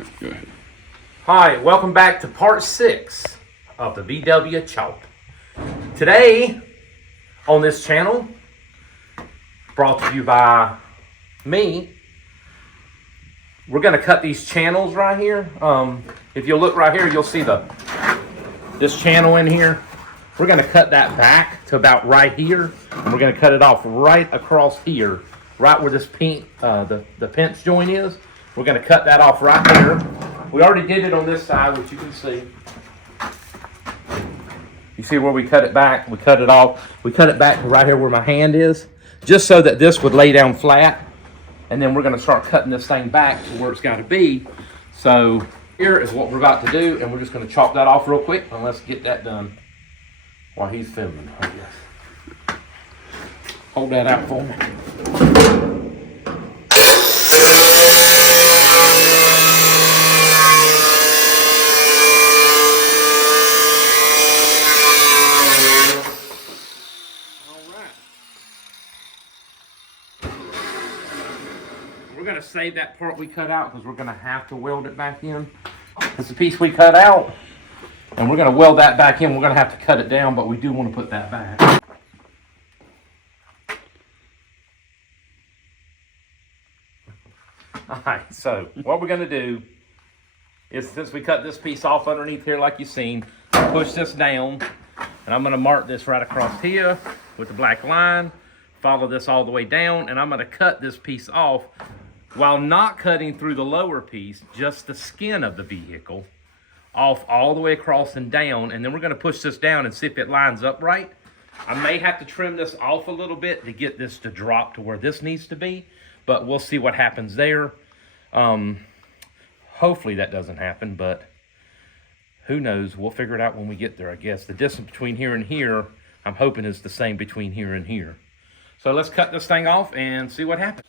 right, go ahead. Hi, welcome back to part 6 of the VW Chalk. Today on this channel, brought to you by me, we're going to cut these channels right here. If you look right here, you'll see this channel in here. We're going to cut that back to about right here, and we're going to cut it off right across here, right where this pink, the pinch joint is. We're going to cut that off right there. We already did it on this side, which you can see. You see where we cut it back? We cut it off. We cut it back to right here where my hand is, just so that this would lay down flat. And then we're going to start cutting this thing back to where it's got to be. So here is what we're about to do, and we're just going to chop that off real quick, and let's get that done while he's filming, I guess. Hold that out for me. We're going to save that part we cut out because we're going to have to weld it back in. It's the piece we cut out, and we're going to weld that back in. We're going to have to cut it down, but we do want to put that back. Alright, so what we're going to do is, since we cut this piece off underneath here like you've seen, push this down, and I'm going to mark this right across here with the black line, follow this all the way down, and I'm going to cut this piece off while not cutting through the lower piece, just the skin of the vehicle, off all the way across and down, and then we're going to push this down and see if it lines up right. I may have to trim this off a little bit to get this to drop to where this needs to be, but we'll see what happens there. Hopefully that doesn't happen, but who knows? We'll figure it out when we get there, I guess. The distance between here and here, I'm hoping is the same between here and here. So let's cut this thing off and see what happens.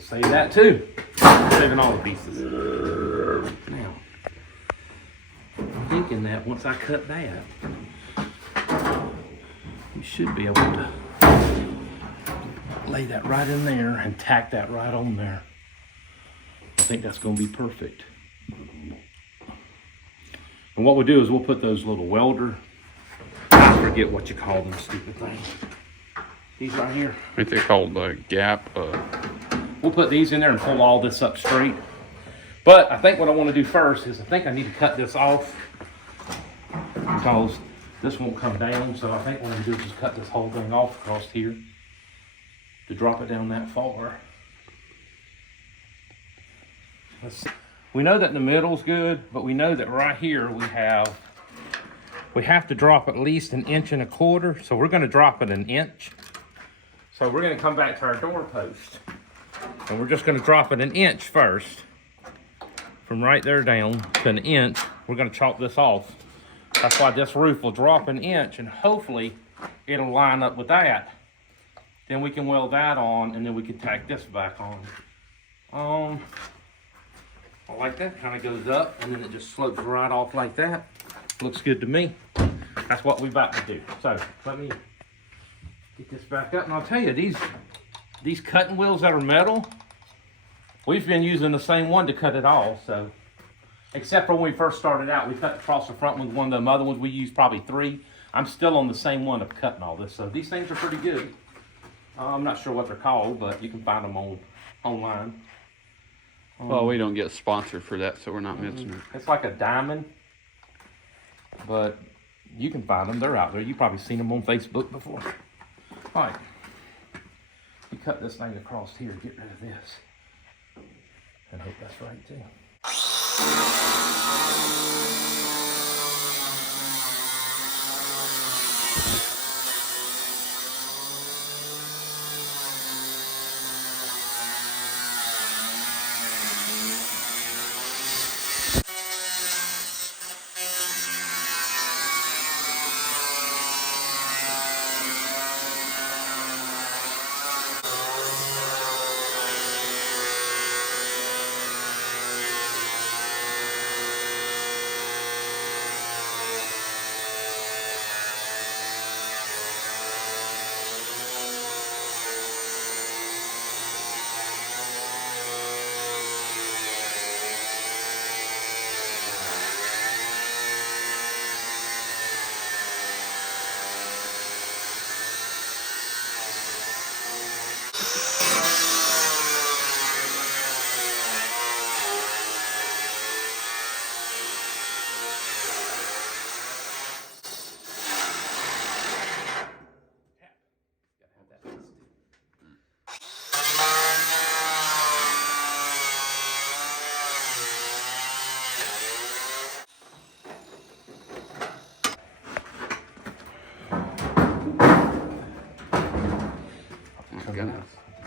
We'll save that too. Saving all the pieces. Now, I'm thinking that once I cut that, you should be able to lay that right in there and tack that right on there. I think that's going to be perfect. And what we'll do is we'll put those little welder, I forget what you call them, stupid things. These right here. I think they're called gap. We'll put these in there and pull all this up straight. But I think what I want to do first is I think I need to cut this off because this won't come down. So I think what I'm going to do is just cut this whole thing off across here to drop it down that far. Let's see. We know that in the middle's good, but we know that right here we have to drop at least 1.25 inches. So we're going to drop it 1 inch. So we're going to come back to our door post and we're just going to drop it 1 inch first. From right there down to 1 inch, we're going to chop this off. That's why this roof will drop 1 inch and hopefully it'll line up with that. Then we can weld that on and then we can tack this back on. I like that, kind of goes up and then it just slopes right off like that. Looks good to me. That's what we're about to do. So let me get this back up and I'll tell you, these cutting wheels that are metal, we've been using the same one to cut it all. So except for when we first started out, we cut across the front with one of them other ones. We used probably 3. I'm still on the same one of cutting all this. So these things are pretty good. I'm not sure what they're called, but you can find them online. Well, we don't get sponsored for that, so we're not mentioning it. It's like a diamond, but you can find them. They're out there. You've probably seen them on Facebook before. All right. You cut this thing across here, get rid of this. And hope that's right too.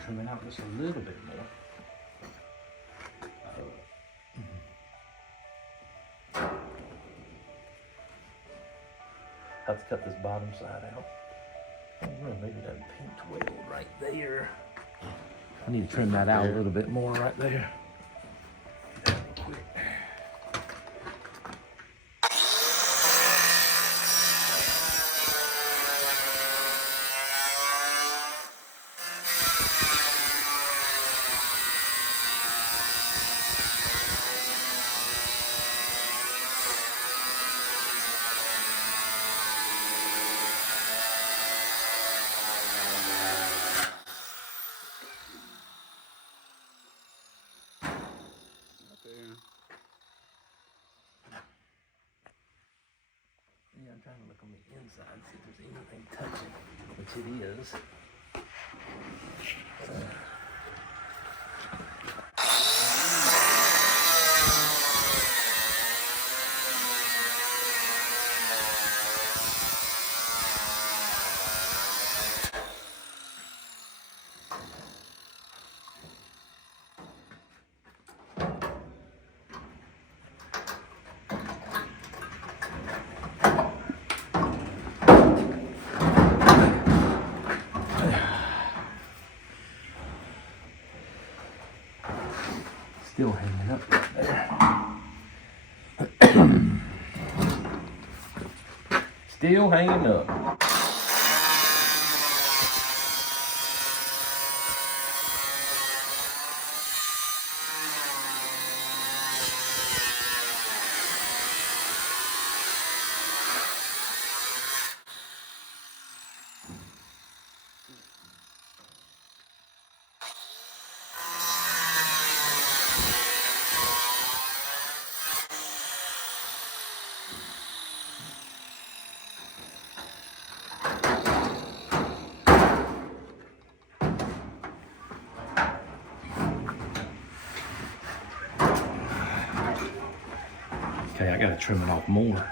Trimming out just a little bit more. Have to cut this bottom side out. Oh, maybe that pink twig right there. I need to trim that out a little bit more right there. Real quick. Yeah, I'm trying to look on the inside, see if there's anything touching, which it is. Still hanging up right there. Still hanging up. Okay, I gotta trim it off more.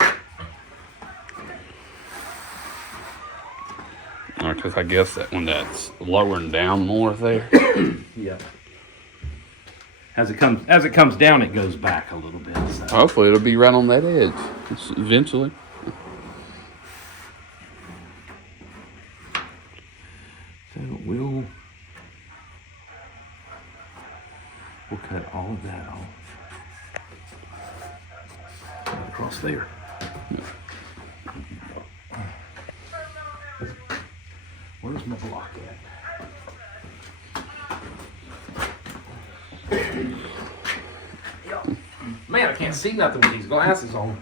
Because I guess that when that's lowering down more there. Yeah. As it comes down, it goes back a little bit. So. Hopefully it'll be right on that edge eventually. So we'll cut all of that off. Right across there. Where's my block at? Man, I can't see nothing with these glasses on.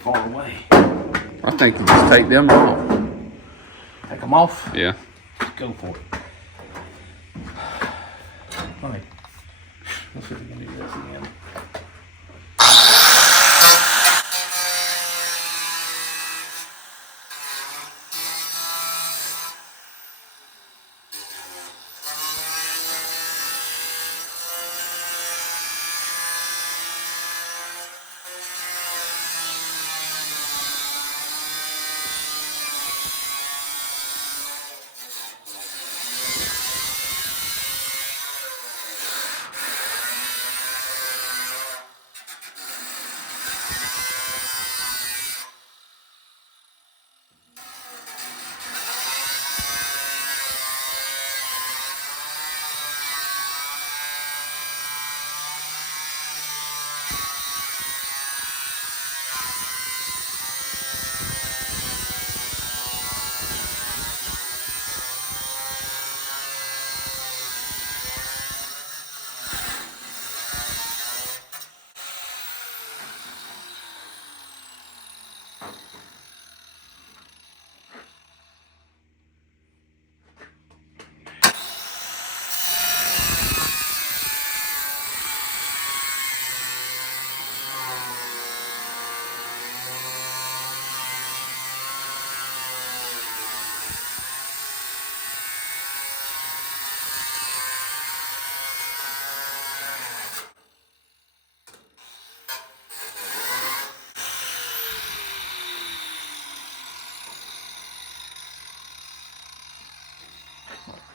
Far away. I think you just take them off. Take them off? Yeah. Just go for it. All right. Let's see if we can do this again.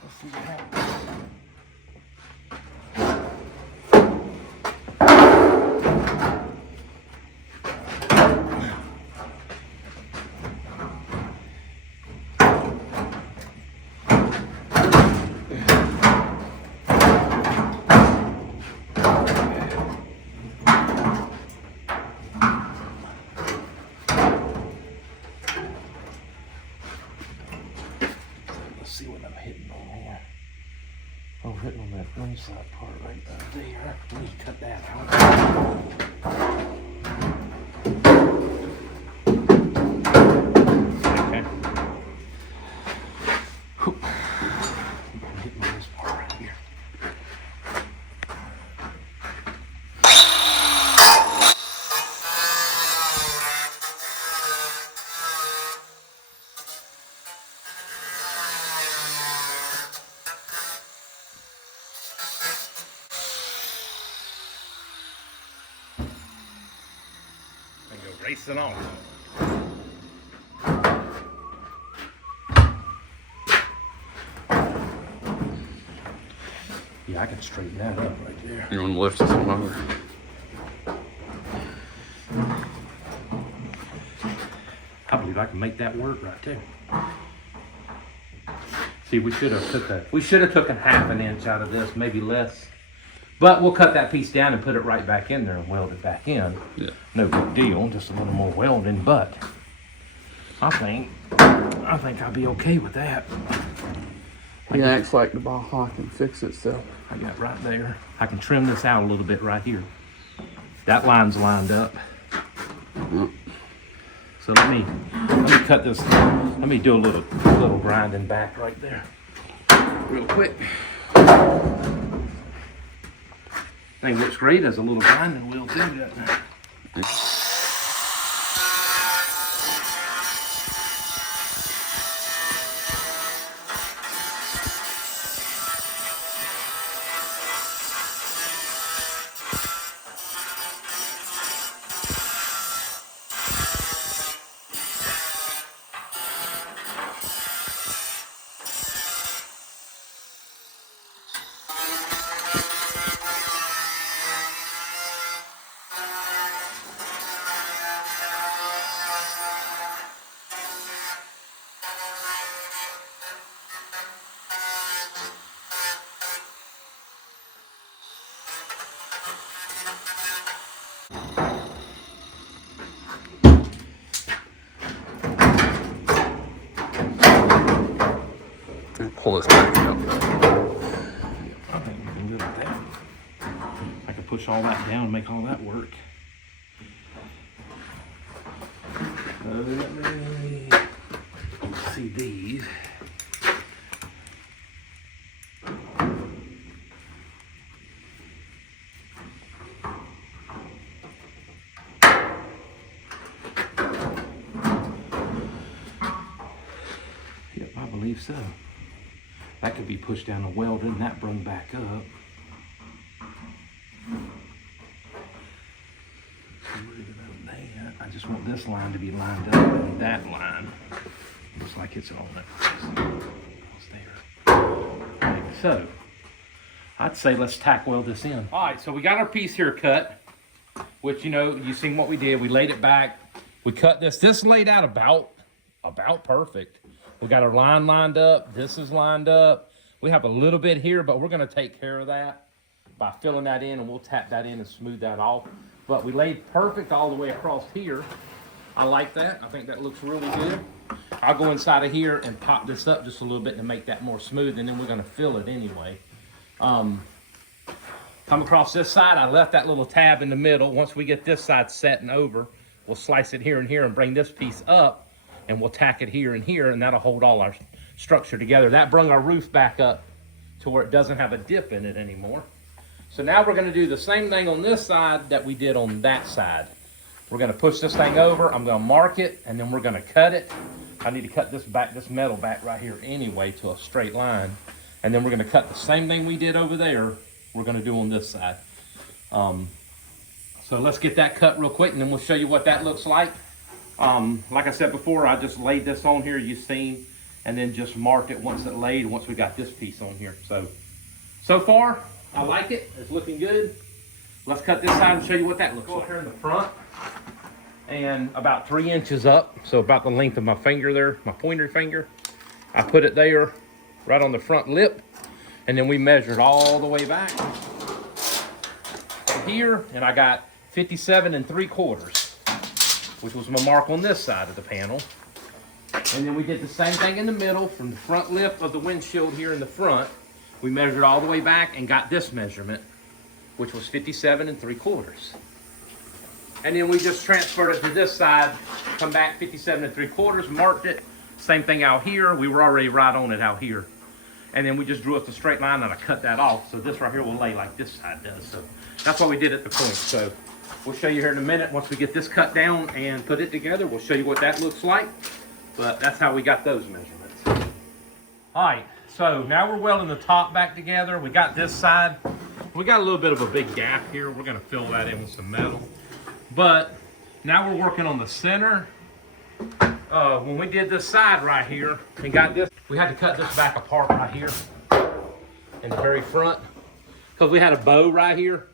Let's see what happens. See what I'm hitting on here. I'm hitting on that inside part right there. Let me cut that out. Okay. I'm hitting on this part right here. Racing on. Yeah, I can straighten that up right there. You want to lift this one over? I believe I can make that work right there. See, we should have took a half an inch out of this, maybe less. But we'll cut that piece down and put it right back in there and weld it back in. Yeah. No big deal, just a little more welding, but I think I'll be okay with that. He acts like the Baja can fix itself. I got right there. I can trim this out a little bit right here. That line's lined up. So let me cut this. Let me do a little grinding back right there, real quick. Thing looks great as a little grinding wheel too, doesn't it? Pull this back out. I think we can do it with that. I can push all that down and make all that work. Let me see these. Yep, I believe so. That could be pushed down a welder and that brung back up. I just want this line to be lined up and that line looks like it's on it. It's there. Like so. I'd say let's tack weld this in. All right, so we got our piece here cut, which, you know, you've seen what we did. We laid it back. We cut this. This laid out about perfect. We got our line lined up. This is lined up. We have a little bit here, but we're going to take care of that by filling that in, and we'll tap that in and smooth that off. But we laid perfect all the way across here. I like that. I think that looks really good. I'll go inside of here and pop this up just a little bit to make that more smooth, and then we're going to fill it anyway. Come across this side. I left that little tab in the middle. Once we get this side set and over, we'll slice it here and here and bring this piece up. And we'll tack it here and here, and that'll hold all our structure together. That brung our roof back up to where it doesn't have a dip in it anymore. So now we're gonna do the same thing on this side that we did on that side. We're gonna push this thing over, I'm gonna mark it, and then we're gonna cut it. I need to cut this back, this metal back right here anyway to a straight line. And then we're gonna cut the same thing we did over there, we're gonna do on this side. So let's get that cut real quick, and then we'll show you what that looks like. Like I said before, I just laid this on here, you've seen, and then just marked it once it laid, once we got this piece on here. So far, I like it. It's looking good. Let's cut this side and show you what that looks like. Go here in the front, and about 3 inches up, so about the length of my finger there, my pointer finger. I put it there, right on the front lip, and then we measured all the way back to here, and I got 57 3/4. Which was my mark on this side of the panel. And then we did the same thing in the middle, from the front lip of the windshield here in the front. We measured all the way back and got this measurement, which was 57 3/4. And then we just transferred it to this side, come back 57 3/4, marked it. Same thing out here. We were already right on it out here. And then we just drew us a straight line and I cut that off. So this right here will lay like this side does. So that's what we did at the point. So we'll show you here in a minute. Once we get this cut down and put it together, we'll show you what that looks like. But that's how we got those measurements. All right, so now we're welding the top back together. We got this side. We got a little bit of a big gap here. We're gonna fill that in with some metal. But now we're working on the center. When we did this side right here and got this, we had to cut this back apart right here in the very front because we had a bow right here.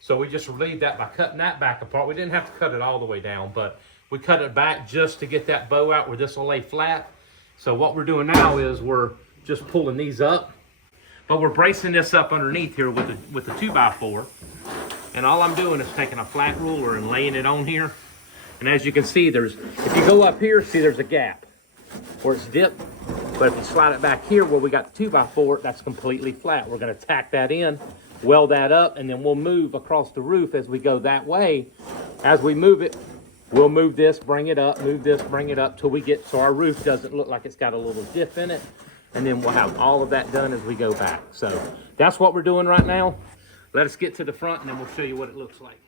So we just relieved that by cutting that back apart. We didn't have to cut it all the way down, but we cut it back just to get that bow out where this will lay flat. So what we're doing now is we're just pulling these up. But we're bracing this up underneath here with the 2x4. And all I'm doing is taking a flat ruler and laying it on here. And as you can see, if you go up here, see there's a gap where it's dipped. But if you slide it back here where we got the 2x4, that's completely flat. We're gonna tack that in, weld that up, and then we'll move across the roof as we go that way. As we move it, we'll move this, bring it up, move this, bring it up till we get, so our roof doesn't look like it's got a little dip in it. And then we'll have all of that done as we go back. So that's what we're doing right now. Let us get to the front and then we'll show you what it looks like.